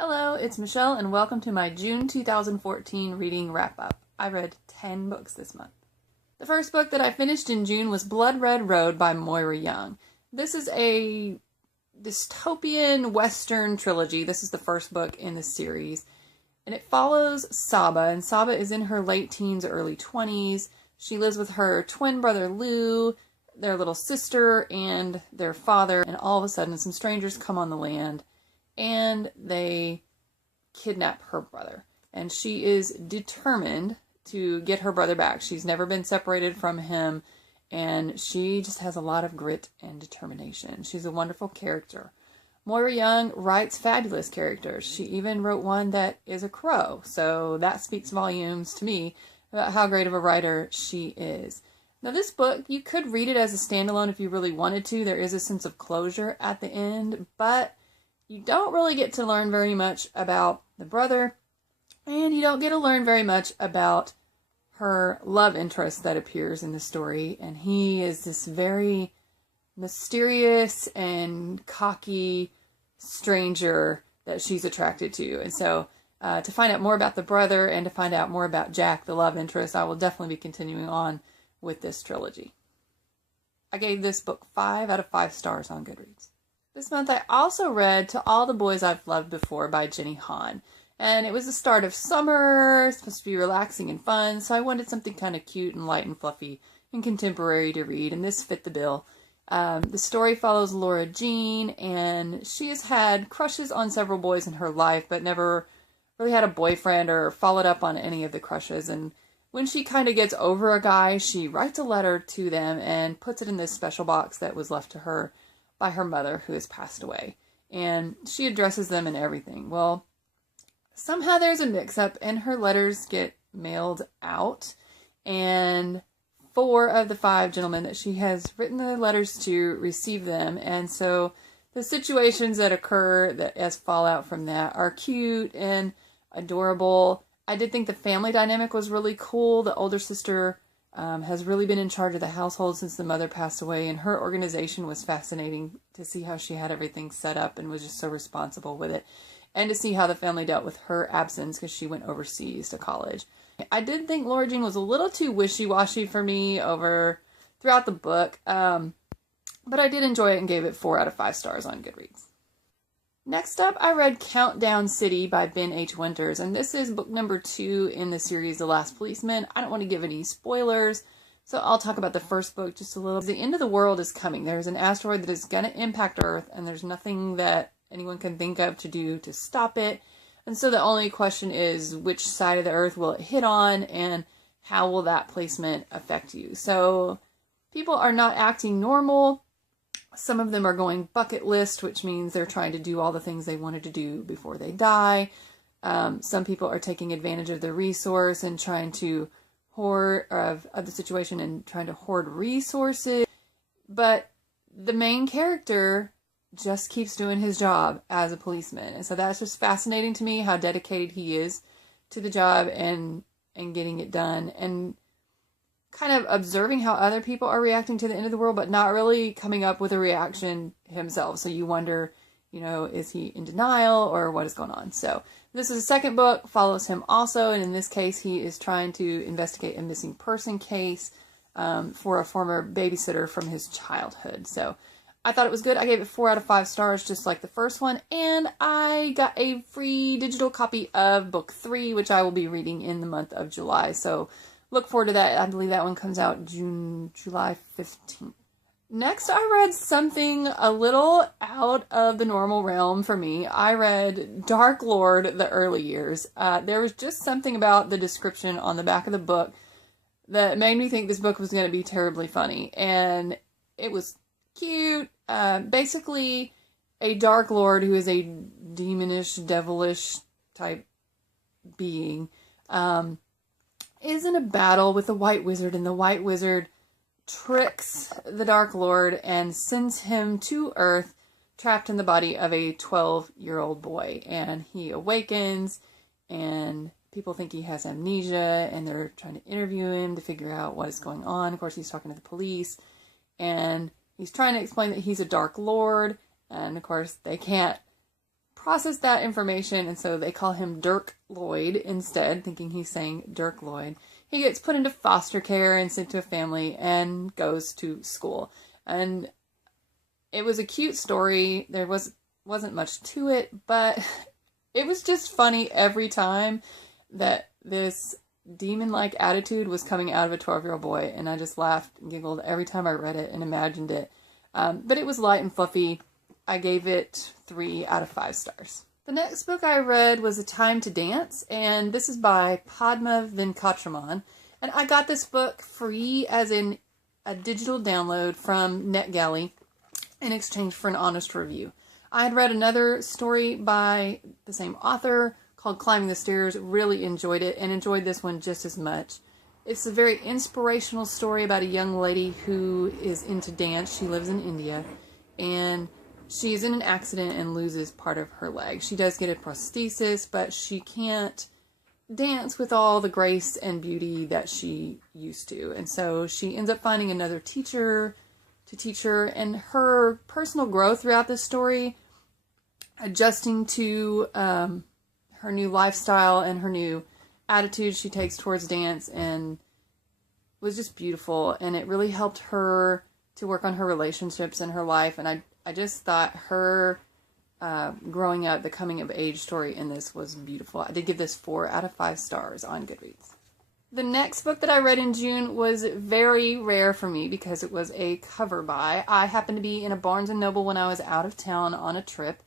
Hello, it's Michelle and welcome to my June 2014 reading wrap-up. I read 10 books this month. The first book that I finished in June was Blood Red Road by Moira Young. This is a dystopian Western trilogy. This is the first book in the series. And it follows Saba, and Saba is in her late teens, early 20s. She lives with her twin brother Lou, their little sister, and their father. And all of a sudden, some strangers come on the land, and they kidnap her brother. And she is determined to get her brother back. She's never been separated from him, and she just has a lot of grit and determination. She's a wonderful character. Moira Young writes fabulous characters. She even wrote one that is a crow, so that speaks volumes to me about how great of a writer she is. Now this book, you could read it as a standalone if you really wanted to. There is a sense of closure at the end, but you don't really get to learn very much about the brother, and you don't get to learn very much about her love interest that appears in the story. And he is this very mysterious and cocky stranger that she's attracted to. And so to find out more about the brother and to find out more about Jack, the love interest, I will definitely be continuing on with this trilogy. I gave this book 5 out of 5 stars on GoodReads. This month I also read To All the Boys I've Loved Before by Jenny Han. And it was the start of summer, supposed to be relaxing and fun, so I wanted something kind of cute and light and fluffy and contemporary to read, and this fit the bill. The story follows Laura Jean, and she has had crushes on several boys in her life, but never really had a boyfriend or followed up on any of the crushes. And when she kind of gets over a guy, she writes a letter to them and puts it in this special box that was left to her by her mother, who has passed away. And she addresses them and everything. Well, somehow there's a mix-up, and her letters get mailed out, and 4 of the 5 gentlemen that she has written the letters to receive them. And so the situations that occur that as fallout from that are cute and adorable. I did think the family dynamic was really cool. The older sister has really been in charge of the household since the mother passed away, and her organization was fascinating to see how she had everything set up and was just so responsible with it, and to see how the family dealt with her absence because she went overseas to college. I did think Laura Jean was a little too wishy-washy for me throughout the book, but I did enjoy it and gave it 4 out of 5 stars on GoodReads. Next up, I read Countdown City by Ben H. Winters, and this is book number 2 in the series The Last Policeman. I don't want to give any spoilers, so I'll talk about the first book just a little. The end of the world is coming. There's an asteroid that is going to impact Earth, and there's nothing that anyone can think of to do to stop it. And so the only question is, which side of the Earth will it hit on, and how will that placement affect you? So people are not acting normal. Some of them are going bucket list, which means they're trying to do all the things they wanted to do before they die. Some people are taking advantage of the resource and trying to hoard of the situation and trying to hoard resources. But the main character just keeps doing his job as a policeman. And so that's just fascinating to me, how dedicated he is to the job and getting it done, and kind of observing how other people are reacting to the end of the world, but not really coming up with a reaction himself. So you wonder, is he in denial or what is going on? So this is the second book, follows him also. And in this case, he is trying to investigate a missing person case for a former babysitter from his childhood. So I thought it was good. I gave it 4 out of 5 stars, just like the first one. And I got a free digital copy of book 3, which I will be reading in the month of July. So look forward to that. I believe that one comes out July 15th. Next, I read something a little out of the normal realm for me. I read Dark Lord, The Early Years. There was just something about the description on the back of the book that made me think this book was going to be terribly funny. And it was cute. Basically, a Dark Lord who is a demonish, devilish type being is in a battle with the White Wizard, and the White Wizard tricks the Dark Lord and sends him to Earth, trapped in the body of a 12-year-old boy. And he awakens, and people think he has amnesia, and they're trying to interview him to figure out what is going on. Of course, he's talking to the police, and he's trying to explain that he's a Dark Lord, and of course, they can't process that information, and so they call him Dirk Lloyd instead, thinking he's saying Dirk Lloyd. He gets put into foster care and sent to a family and goes to school. And it was a cute story. There wasn't much to it, but it was just funny every time that this demon-like attitude was coming out of a 12-year-old boy, and I just laughed and giggled every time I read it and imagined it. But it was light and fluffy. I gave it 3 out of 5 stars. The next book I read was A Time to Dance, and this is by Padma Venkatraman. And I got this book free as in a digital download from NetGalley in exchange for an honest review. I had read another story by the same author called Climbing the Stairs, really enjoyed it, and enjoyed this one just as much. It's a very inspirational story about a young lady who is into dance. She lives in India, and she's in an accident and loses part of her leg. She does get a prosthesis, but she can't dance with all the grace and beauty that she used to. And so she ends up finding another teacher to teach her, and her personal growth throughout this story, adjusting to her new lifestyle and her new attitude she takes towards dance, and was just beautiful. And it really helped her to work on her relationships and her life. And I just thought her growing up, the coming of age story in this was beautiful. I did give this 4 out of 5 stars on GoodReads. The next book that I read in June was very rare for me because it was a cover buy. I happened to be in a Barnes & Noble when I was out of town on a trip,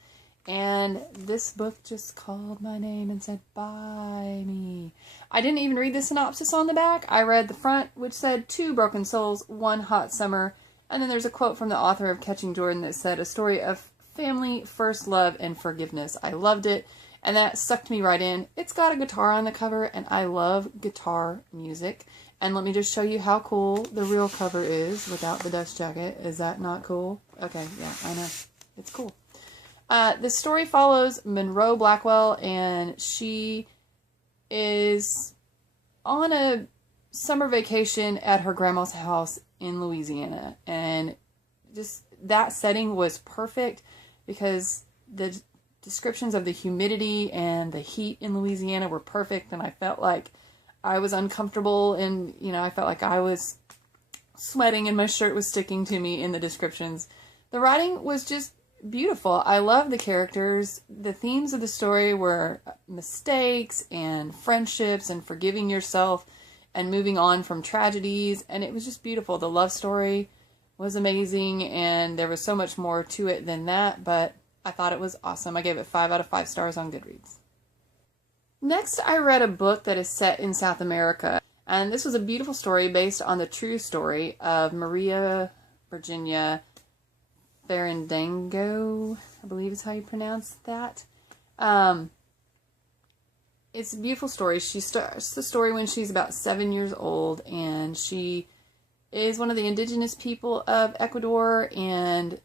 and this book just called my name and said, "Buy me." I didn't even read the synopsis on the back. I read the front, which said 2 broken souls, 1 hot summer. And then there's a quote from the author of Catching Jordan that said, "A story of family, first love, and forgiveness." I loved it, and that sucked me right in. It's got a guitar on the cover, and I love guitar music. And let me just show you how cool the real cover is without the dust jacket. Is that not cool? Okay, yeah, I know. It's cool. The story follows Monroe Blackwell, and she is on a summer vacation at her grandma's house in Louisiana. And just that setting was perfect because the descriptions of the humidity and the heat in Louisiana were perfect, and I felt like I was uncomfortable, and I felt like I was sweating and my shirt was sticking to me in the descriptions. The writing was just beautiful. I love the characters. The themes of the story were mistakes and friendships and forgiving yourself and moving on from tragedies, and it was just beautiful. The love story was amazing, and there was so much more to it than that, but I thought it was awesome. I gave it 5 out of 5 stars on GoodReads. Next, I read a book that is set in South America, and this was a beautiful story based on the true story of Maria Virginia Farandango, I believe is how you pronounce that. It's a beautiful story. She starts the story when she's about 7 years old, and she is one of the indigenous people of Ecuador, and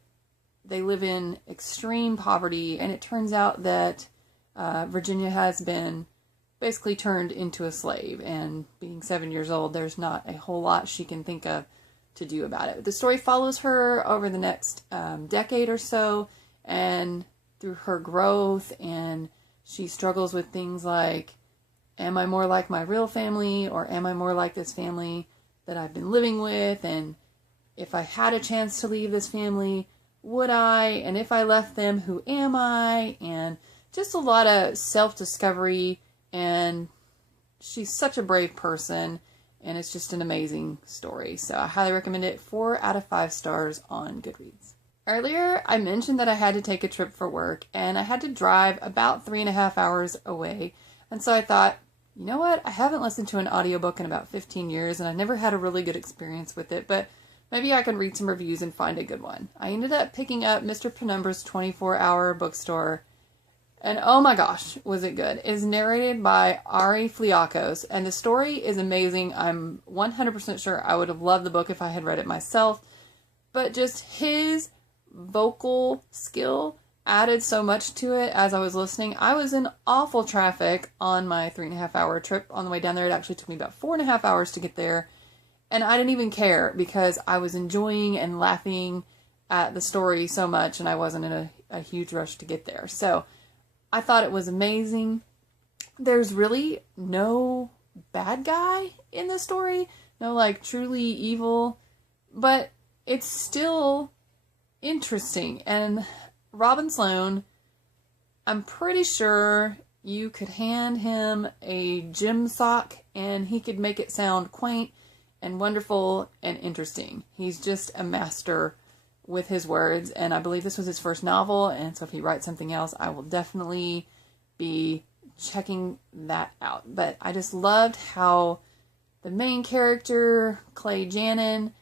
they live in extreme poverty. And it turns out that Virginia has been basically turned into a slave, and being 7 years old, there's not a whole lot she can think of to do about it. The story follows her over the next decade or so, and through her growth, and she struggles with things like, am I more like my real family, or am I more like this family that I've been living with? And if I had a chance to leave this family, would I? And if I left them, who am I? And just a lot of self-discovery, and she's such a brave person, and it's just an amazing story. So I highly recommend it. 4 out of 5 stars on GoodReads. Earlier, I mentioned that I had to take a trip for work, and I had to drive about 3.5 hours away. And so I thought, you know what? I haven't listened to an audiobook in about 15 years, and I never had a really good experience with it, but maybe I can read some reviews and find a good one. I ended up picking up Mr. Penumbras' 24-hour bookstore, and oh my gosh, was it good. It is narrated by Ari Fliakos, and the story is amazing. I'm 100% sure I would have loved the book if I had read it myself, but just his vocal skill added so much to it as I was listening. I was in awful traffic on my 3.5-hour trip on the way down there. It actually took me about 4.5 hours to get there, and I didn't even care because I was enjoying and laughing at the story so much, and I wasn't in a huge rush to get there. So I thought it was amazing. There's really no bad guy in the story, no like truly evil, but it's still interesting. And Robin Sloan, I'm pretty sure you could hand him a gym sock and he could make it sound quaint and wonderful and interesting. He's just a master with his words, and I believe this was his first novel, and so if he writes something else, I will definitely be checking that out. But I just loved how the main character, Clay Janin,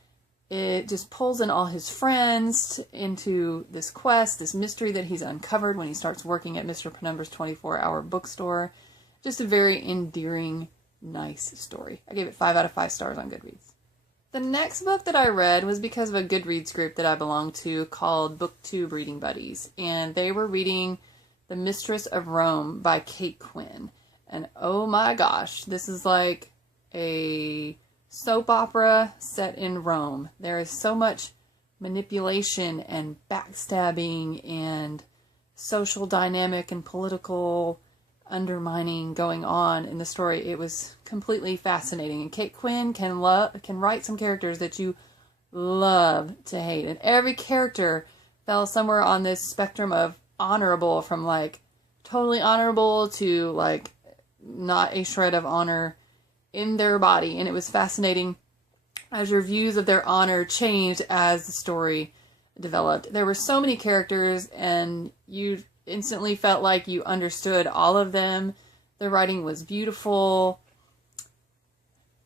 it just pulls in all his friends into this quest, this mystery that he's uncovered when he starts working at Mr. Penumbras' 24-hour bookstore. Just a very endearing, nice story. I gave it 5 out of 5 stars on GoodReads. The next book that I read was because of a GoodReads group that I belong to called Booktube Reading Buddies, and they were reading The Mistress of Rome by Kate Quinn. And oh my gosh, this is like a soap opera set in Rome. There is so much manipulation and backstabbing and social dynamic and political undermining going on in the story. It was completely fascinating, and Kate Quinn can write some characters that you love to hate, and every character fell somewhere on this spectrum of honorable, from like totally honorable to like not a shred of honor in their body. And it was fascinating as your views of their honor changed as the story developed. There were so many characters, and you instantly felt like you understood all of them. The writing was beautiful.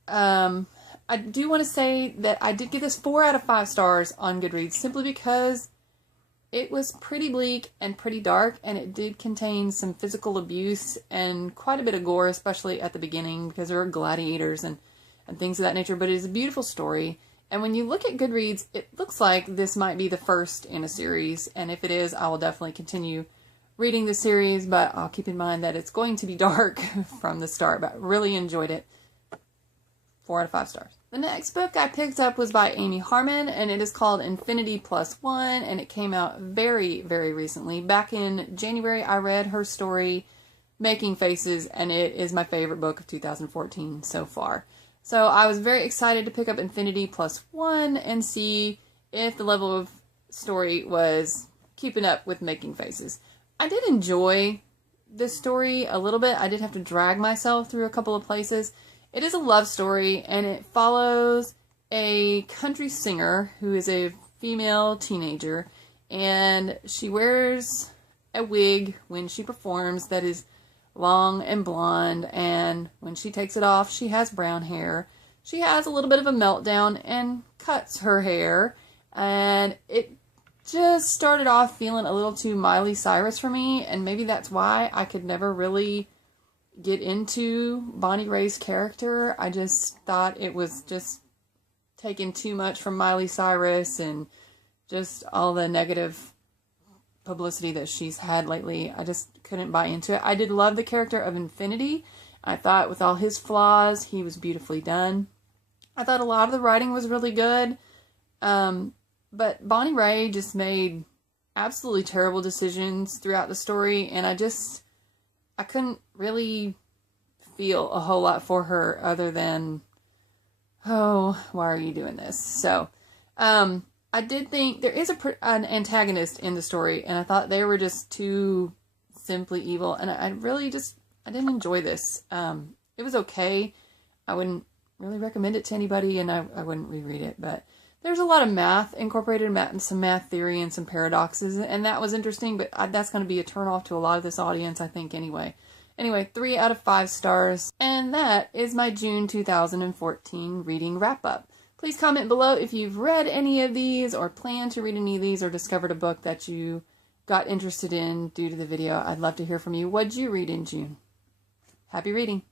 I do want to say that I did give this 4 out of 5 stars on GoodReads simply because it was pretty bleak and pretty dark, and it did contain some physical abuse and quite a bit of gore, especially at the beginning, because there were gladiators and things of that nature. But it is a beautiful story, and when you look at GoodReads, it looks like this might be the first in a series, and if it is, I will definitely continue reading the series, but I'll keep in mind that it's going to be dark from the start. But really enjoyed it. 4 out of 5 stars. The next book I picked up was by Amy Harmon, and it is called Infinity Plus One, and it came out very, very recently. Back in January, I read her story, Making Faces, and it is my favorite book of 2014 so far. So I was very excited to pick up Infinity Plus One and see if the level of story was keeping up with Making Faces. I did enjoy this story a little bit. I did have to drag myself through a couple of places. It is a love story, and it follows a country singer who is a female teenager, and she wears a wig when she performs that is long and blonde, and when she takes it off, she has brown hair. She has a little bit of a meltdown and cuts her hair, and it just started off feeling a little too Miley Cyrus for me, and maybe that's why I could never really get into Bonnie Raitt's character. I just thought it was just taking too much from Miley Cyrus and just all the negative publicity that she's had lately. I just couldn't buy into it. I did love the character of Infinity. I thought with all his flaws, he was beautifully done. I thought a lot of the writing was really good. But Bonnie Raitt just made absolutely terrible decisions throughout the story, and I couldn't really feel a whole lot for her other than, oh, why are you doing this? So, I did think there is an antagonist in the story, and I thought they were just too simply evil, and I didn't enjoy this. It was okay. I wouldn't really recommend it to anybody, and I wouldn't reread it, but there's a lot of math incorporated, some math theory and some paradoxes, and that was interesting, but that's going to be a turnoff to a lot of this audience, I think, anyway. Anyway, 3 out of 5 stars, and that is my June 2014 reading wrap-up. Please comment below if you've read any of these, or plan to read any of these, or discovered a book that you got interested in due to the video. I'd love to hear from you. What'd you read in June? Happy reading!